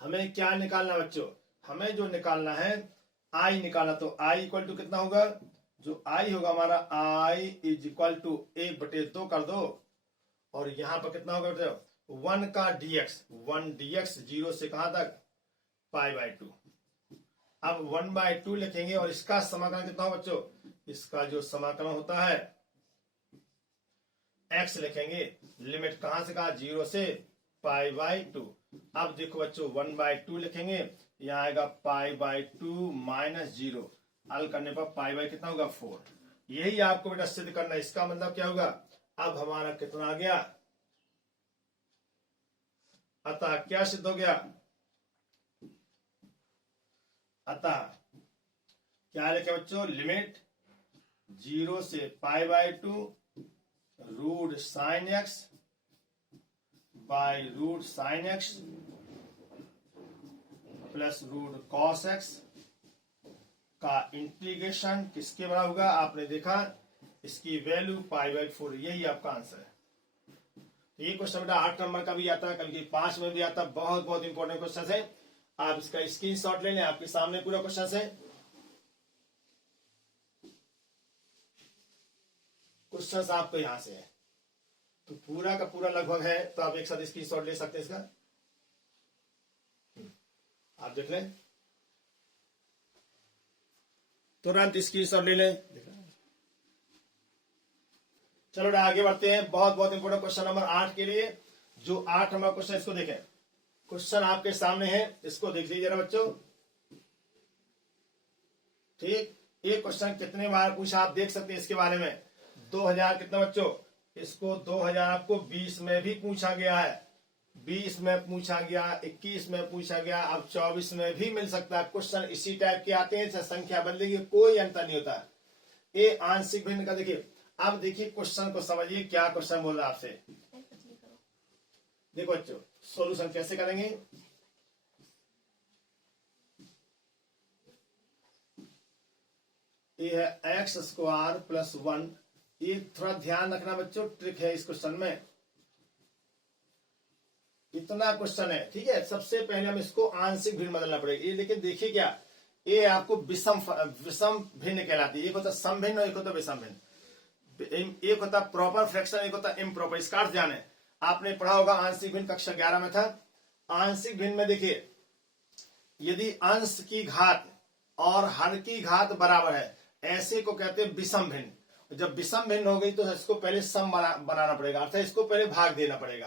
हमें क्या निकालना बच्चों, हमें जो निकालना है आई निकालना, तो आई इक्वल टू कितना होगा, जो आई होगा हमारा आई इज इक्वल टू 1/2 कर दो, और यहां पर कितना होगा बेटा 1 का dx, 1 dx 0 से कहां तक π/2। अब 1/2 लिखेंगे, और इसका समाकलन कितना हो बच्चों, इसका जो समाकलन होता है x लिखेंगे, लिमिट कहां से कहा 0 से π/2। अब देखो बच्चों 1/2 लिखेंगे, यहां आएगा π/2 माइनस 0, हल करने पर π कितना होगा 4। यही आपको बेटा सिद्ध करना है। इसका मतलब क्या होगा, अब हमारा कितना आ गया, अतः क्या सिद्ध हो गया, अतः क्या लिखे बच्चों, लिमिट 0 से π/2 root sine x by root sine x plus root cos x का इंटीग्रेशन किसके बराबर होगा, आपने देखा इसकी वैल्यू π/4। यही आपका आंसर है। ये क्वेश्चन बेटा 8 नंबर का भी आता है, कभी 5 में भी आता है, बहुत बहुत इंपॉर्टेंट क्वेश्चन है। आप इसका स्क्रीनशॉट ले लें, आपके सामने पूरा क्वेश्चन है। क्वेश्चन आपको यहां से है, तो पूरा का पूरा लगभग है, तो आप एक साथ स्क्रीनशॉट ले सकते हैं इसका, आप देख लें, तुरंत स्क्रीनशॉट ले लें। चलो आगे बढ़ते हैं, बहुत बहुत इंपॉर्टेंट क्वेश्चन नंबर 8 के लिए। जो 8 नंबर क्वेश्चन, इसको देखें, क्वेश्चन आपके सामने है, इसको देख लीजिए जरा बच्चों। ठीक, ये क्वेश्चन कितने बार पूछा आप देख सकते हैं इसके बारे में। 2000 कितना बच्चों, इसको 2000 आपको 20 में भी पूछा गया है, 20 में पूछा गया, 21 में पूछा गया, अब 24 में भी मिल सकता है। क्वेश्चन इसी टाइप के आते हैं, संख्या बदलेगी, कोई अंतर नहीं होता। ये आंशिक भिन्न का देखिए। अब देखिए क्वेश्चन को समझिए, क्या क्वेश्चन बोल रहा है आपसे। देखो बच्चों सॉल्यूशन कैसे करेंगे, ये है एक्स स्क्वायर प्लस 1। ये थोड़ा ध्यान रखना बच्चों, ट्रिक है इस क्वेश्चन में। इतना क्वेश्चन है, ठीक है। सबसे पहले हम इसको आंशिक भिन्न बदलना पड़ेगा। ये लेकिन देखिए क्या, ये आपको विषम विषम भिन्न कहलाती है। एक होता सम भिन्न और एक होता विषम भिन्न। एक होता प्रॉपर फ्रैक्शन, एक होता इम्प्रॉपर। इसका अर्थ ध्यान है, आपने पढ़ा होगा आंशिक भिन्न, कक्षा 11 में था। आंशिक भिन्न में देखिए, यदि अंश की घात और हर की घात बराबर है, ऐसे को कहते हैं विषम भिन्न। जब विषम भिन्न हो गई तो इसको पहले सम बनाना पड़ेगा, अर्थात इसको पहले भाग देना पड़ेगा।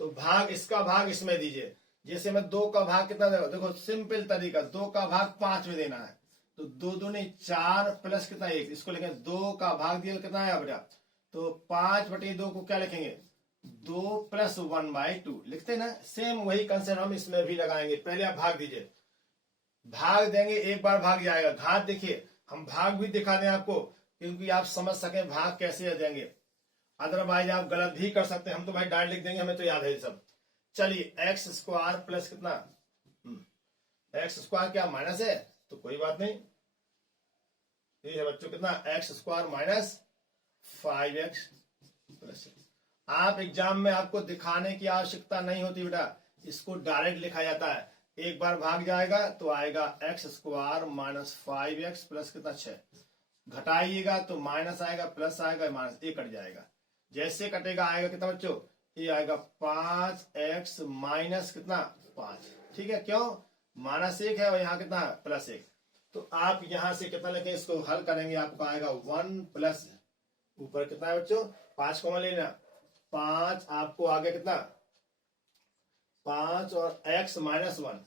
तो भाग, इसका भाग इसमें दीजिए। जैसे मैं 2 का भाग कितना देगा, देखो सिंपल तरीका, 2 का भाग 5 में देना है। तो 2 दूनी 4 प्लस कितना 1, इसको लिखेंगे 2 का भाग दिया कितना है बेटा, तो 5/2 को क्या लिखेंगे, 2 प्लस 1/2 लिखते हैं ना। सेम वही कंसेप्ट हम इसमें भी लगाएंगे। पहले आप भाग दीजिए, भाग देंगे, एक बार भाग जाएगा। घात देखिए, हम भाग भी दिखा दें आपको, क्योंकि आप समझ सके भाग कैसे देंगे। अदरवाइज आप गलत भी कर सकते हैं। हम तो भाई डायरेक्ट लिख देंगे, हमें तो याद है ये सब। चलिए एक्स स्क्वायर प्लस कितना, एक्स स्क्वायर क्या माइनस है, तो कोई बात नहीं, ये है बच्चों कितना, x square minus 5x plus. आप एग्जाम में आपको दिखाने की आवश्यकता नहीं होती बेटा, इसको डायरेक्ट लिखा जाता है। एक बार भाग जाएगा तो आएगा x square minus 5x plus कितना 6। घटाइएगा तो माइनस आएगा, प्लस आएगा, माइनस, ये कट जाएगा। जैसे कटेगा आएगा कितना बच्चों, ये आएगा 5x माइनस कितना 5। ठीक है, क्यों, माइनस 1 है और यहाँ कितना है प्लस 1। तो आप यहां से कितना लिखें, इसको हल करेंगे, आपको आएगा 1 प्लस ऊपर कितना है बच्चों 5 कॉमन लेना, 5 आपको आगे कितना 5 और x माइनस 1।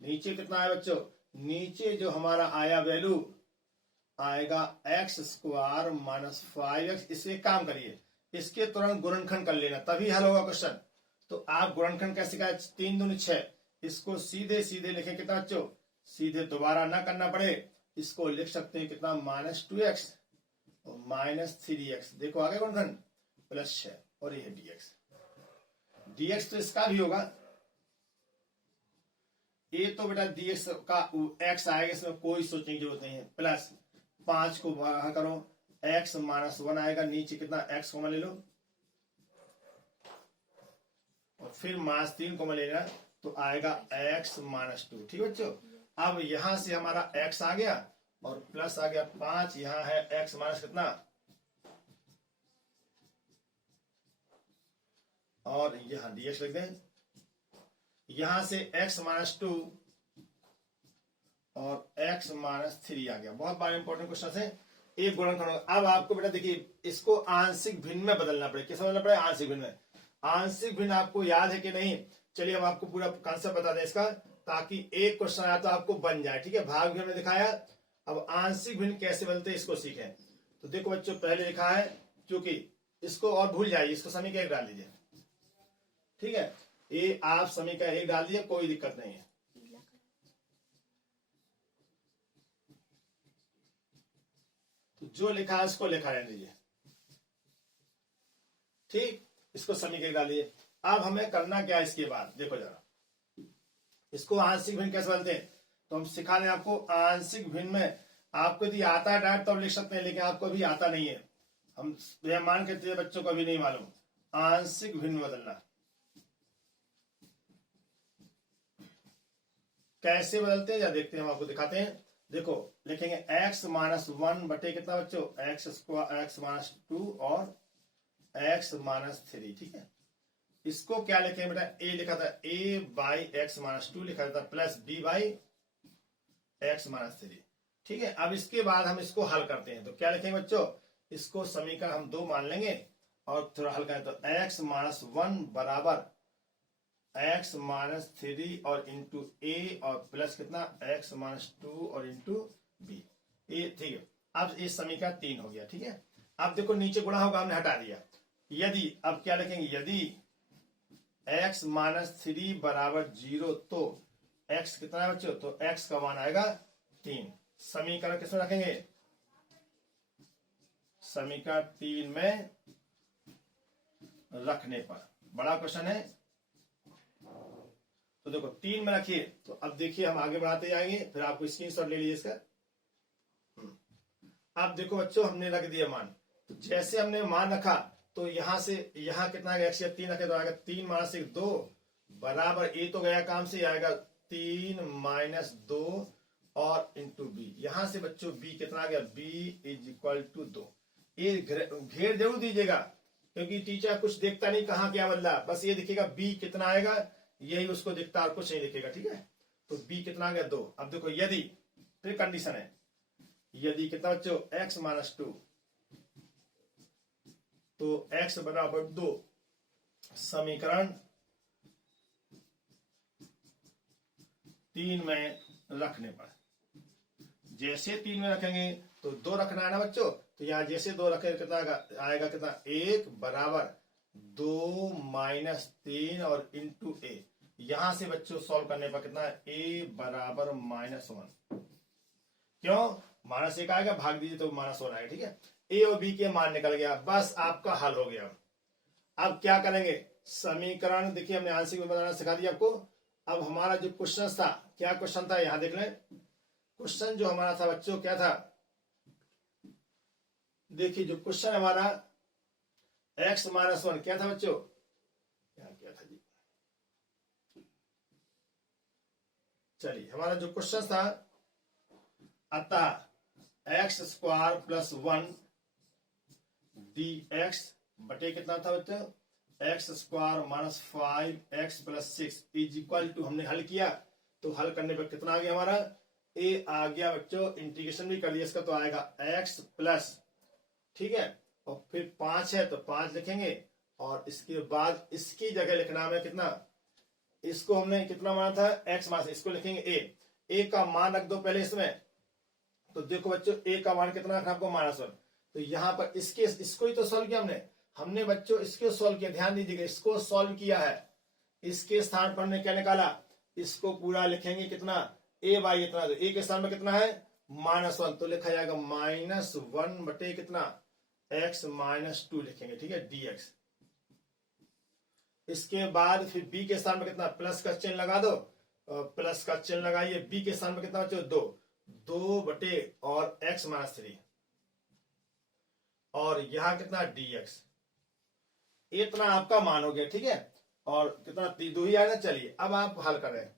नीचे कितना है बच्चों, नीचे जो हमारा आया वैल्यू आएगा एक्स स्क्वायर माइनस 5x। इससे काम करिए, इसके तुरंत गुणनखंड कर लेना, तभी हल होगा क्वेश्चन। तो आप गुणनखंड कैसे करें, 3 दूनी 6, इसको सीधे सीधे लिखें कितना बच्चों, सीधे दोबारा ना करना पड़े, इसको लिख सकते हैं कितना -2x और -3x। देखो आगे गुणनखंड प्लस 6 और ये dx। dx तो इसका भी होगा, ये तो बेटा dx का x आएगा, इसमें कोई सोचने की जरूरत नहीं है। प्लस 5 को बाहर करो, x माइनस 1 आएगा, नीचे कितना x कॉमन ले लो और फिर -3 कॉमन लेना, तो आएगा x माइनस 2। ठीक है बच्चों, अब यहां से हमारा x आ गया और प्लस आ गया 5, यहां है x माइनस कितना, और यहां dx लिख दें। यहां से x माइनस 2 और x माइनस 3 आ गया। बहुत बड़ा इंपॉर्टेंट क्वेश्चन है, एक गुणनखंड। अब आपको बेटा देखिए, इसको आंशिक भिन्न में बदलना पड़ेगा। कैसे बदलना पड़ेगा, आंशिक भिन्न में। आंशिक भिन्न आपको याद है कि नहीं, चलिए हम आपको पूरा कॉन्सेप्ट बता दें इसका, ताकि एक क्वेश्चन आया तो आपको बन जाए। ठीक है, भाग भिन्न में दिखाया, अब आंशिक भिन्न कैसे बनते हैं इसको सीखें। तो देखो बच्चों, पहले लिखा है, क्योंकि इसको और भूल जाइए, इसको समीकरण 1 डाल दीजिए। ठीक है, ये आप समीकरण 1 डाल दीजिए, कोई दिक्कत नहीं है। तो जो लिखा है उसको लिखा रहने दीजिए। ठीक, इसको समीकरण डालिए। अब हमें करना क्या है इसके बाद, देखो जरा, इसको आंशिक भिन्न कैसे बनते हैं, तो हम सिखा दें आपको। आंशिक भिन्न में आपको यदि आता है डायरेक्ट तो लिख सकते हैं, लेकिन आपको अभी आता नहीं है, हम यह मान के चलिए बच्चों को अभी नहीं मालूम आंशिक भिन्न बदलना कैसे बदलते हैं, या देखते हैं, हम आपको दिखाते हैं। देखो लिखेंगे x माइनस 1 बटे कितना बच्चों, x स्क्वायर, x माइनस 2 और x माइनस 3। ठीक है, इसको क्या लिखेंगे बेटा, a लिखा था a बाई एक्स माइनस 2 लिखा था, plus b by x minus 3। ठीक है, अब इसके बाद हम इसको हल करते हैं। तो क्या लिखेंगे बच्चों, इसको समीकरण हम 2 मान लेंगे और थोड़ा हल करें, तो x माइनस 1 बराबर x माइनस 3 और इंटू ए और प्लस कितना x माइनस 2 और इंटू बी। ये ठीक है, अब ये समीकरण 3 हो गया। ठीक है, अब देखो नीचे गुणा होगा, हमने हटा दिया। यदि, अब क्या लिखेंगे, यदि x माइनस 3 बराबर 0 तो x कितना है बच्चों, तो x का मान आएगा 3। समीकरण किसमें रखेंगे, समीकरण 3 में रखने पर। बड़ा क्वेश्चन है, तो देखो 3 में रखिए। तो अब देखिए हम आगे बढ़ाते जाएंगे, फिर आपको स्क्रीनशॉट ले लीजिए इसका। अब देखो बच्चों, हमने रख दिया मान, तो जैसे हमने मान रखा तो यहां से यहां कितना आएगा, x या 3 रखे तो आएगा 3 माइनस 1 2 बराबर, ए तो गया काम से, आएगा 3 माइनस 2 और इंटू बी। यहां से बच्चों b कितना आ गया, b इज इक्वल टू 2। ये घेर जरूर दीजिएगा क्योंकि टीचर कुछ देखता नहीं कहाँ क्या बदला, बस ये दिखेगा b कितना आएगा, यही उसको दिखता और कुछ नहीं दिखेगा। ठीक है, तो b कितना आ गया 2। अब देखो यदि, फिर कंडीशन है, यदि कितना बच्चों x माइनस 2 तो x बराबर 2, समीकरण 3 में रखने पर, जैसे 3 में रखेंगे तो 2 रखना है ना बच्चों, तो यहां जैसे 2 रखेंगे कितना आएगा कितना, 1 बराबर 2 माइनस 3 और इंटू ए। यहां से बच्चों सॉल्व करने पर कितना है, a बराबर -1। क्यों, माइनस 1 आएगा, भाग दीजिए तो -1 आएगा। ठीक है, ए और बी के मान निकल गया, बस आपका हल हो गया। अब क्या करेंगे, समीकरण देखिए हमने आंशिक में बनाना सिखा दिया आपको। अब हमारा जो क्वेश्चन था, क्या क्वेश्चन था, यहां देख लें। क्वेश्चन जो हमारा था बच्चों क्या था, देखिए जो क्वेश्चन हमारा x माइनस 1 क्या था बच्चों, क्या था जी, चलिए हमारा जो क्वेश्चन था, अतः x स्क्वायर प्लस 1 dx बटे कितना था बच्चों, x square minus 5x plus 6 is equal to, हमने हल किया तो हल करने पर कितना आ गया हमारा, a आ गया बच्चों, इंटीग्रेशन भी कर दिया इसका तो आएगा x प्लस, ठीक है, और फिर 5 है तो 5 लिखेंगे और इसके बाद इसकी जगह लिखना है कितना, इसको हमने कितना माना था x माइनस, इसको लिखेंगे a का मान रख दो पहले इसमें। तो देखो बच्चों a का मान कितना रखना आपको, -1। तो यहां पर इसको ही तो सॉल्व किया हमने बच्चों, इसको सॉल्व किया, ध्यान दीजिएगा, इसको सॉल्व किया है, इसके स्थान पर हमने क्या निकाला, इसको पूरा लिखेंगे कितना, a बाई इतना, तो a के स्थान पर कितना है -1, तो लिखा जाएगा -1 बटे कितना, x माइनस 2 लिखेंगे। ठीक है, dx। इसके बाद फिर b के स्थान पर कितना, प्लस का चिन्ह लगा दो, प्लस का चिन्ह लगाइए, b के स्थान पर कितना बच्चों 2 बटे और x माइनस 3 और यहां कितना dx, इतना आपका मान हो गया। ठीक है, और कितना 2 ही आएगा। चलिए अब आप हल करें,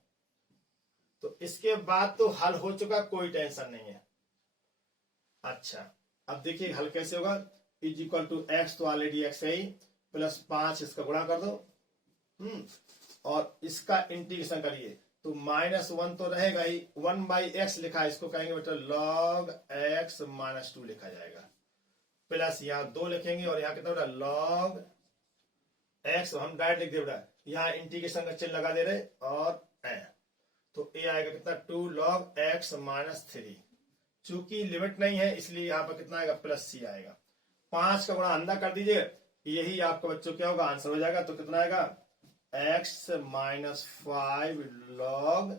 तो इसके बाद तो हल हो चुका, कोई टेंशन नहीं है। अच्छा अब देखिए हल कैसे होगा, इज इक्वल टू एक्स, तो ऑलरेडी एक्स है ही, प्लस 5 इसका गुणा कर दो, और इसका इंटीग्रेशन करिए, तो -1 तो रहेगा ही, 1/x लिखा है, इसको कहेंगे बेटा log x माइनस 2 लिखा जाएगा, प्लस यहाँ 2 लिखेंगे और यहाँ कितना बेटा log x, हम डायरेक्ट लिख दे बेटा, यहाँ इंटीग्रेशन का चिन्ह लगा दे रहे और तो a आएगा कितना 2 log x माइनस 3। चूंकि लिमिट नहीं है इसलिए यहाँ पर कितना आएगा, +c आएगा। 5 का गुणा अंदर कर दीजिए, यही आपका बच्चों क्या होगा, आंसर हो जाएगा। तो कितना आएगा, x minus 5 log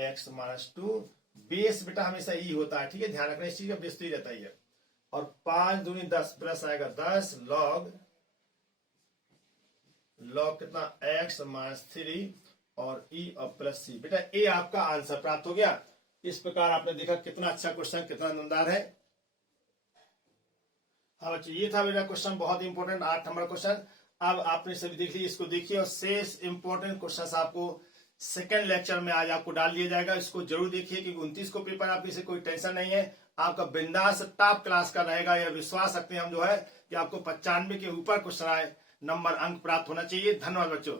x minus 2। Base बेटा हमेशा ही होता है, ठीक है, ध्यान रखना इस चीज का, बेस तो ही रहता ही है। और 5 दूनी 10, प्लस आएगा 10 log कितना x माइनस 3 और e और प्लस c। बेटा ए आपका आंसर प्राप्त हो गया। इस प्रकार आपने देखा कितना अच्छा क्वेश्चन, कितना दमदार है। हाँ बच्चों, ये था मेरा क्वेश्चन, बहुत इंपॉर्टेंट 8 नंबर क्वेश्चन। अब आपने सभी देख ली, इसको देखिए, और शेष इंपॉर्टेंट क्वेश्चन आपको सेकंड लेक्चर में आज आपको डाल दिया जाएगा। इसको जरूर देखिए क्योंकि 29 को पेपर, आपकी से कोई टेंशन नहीं है, आपका बिंदास टॉप क्लास का रहेगा। यह विश्वास रखते हैं हम जो है कि आपको 95 के ऊपर क्वेश्चन आए, नंबर अंक प्राप्त होना चाहिए। धन्यवाद बच्चों।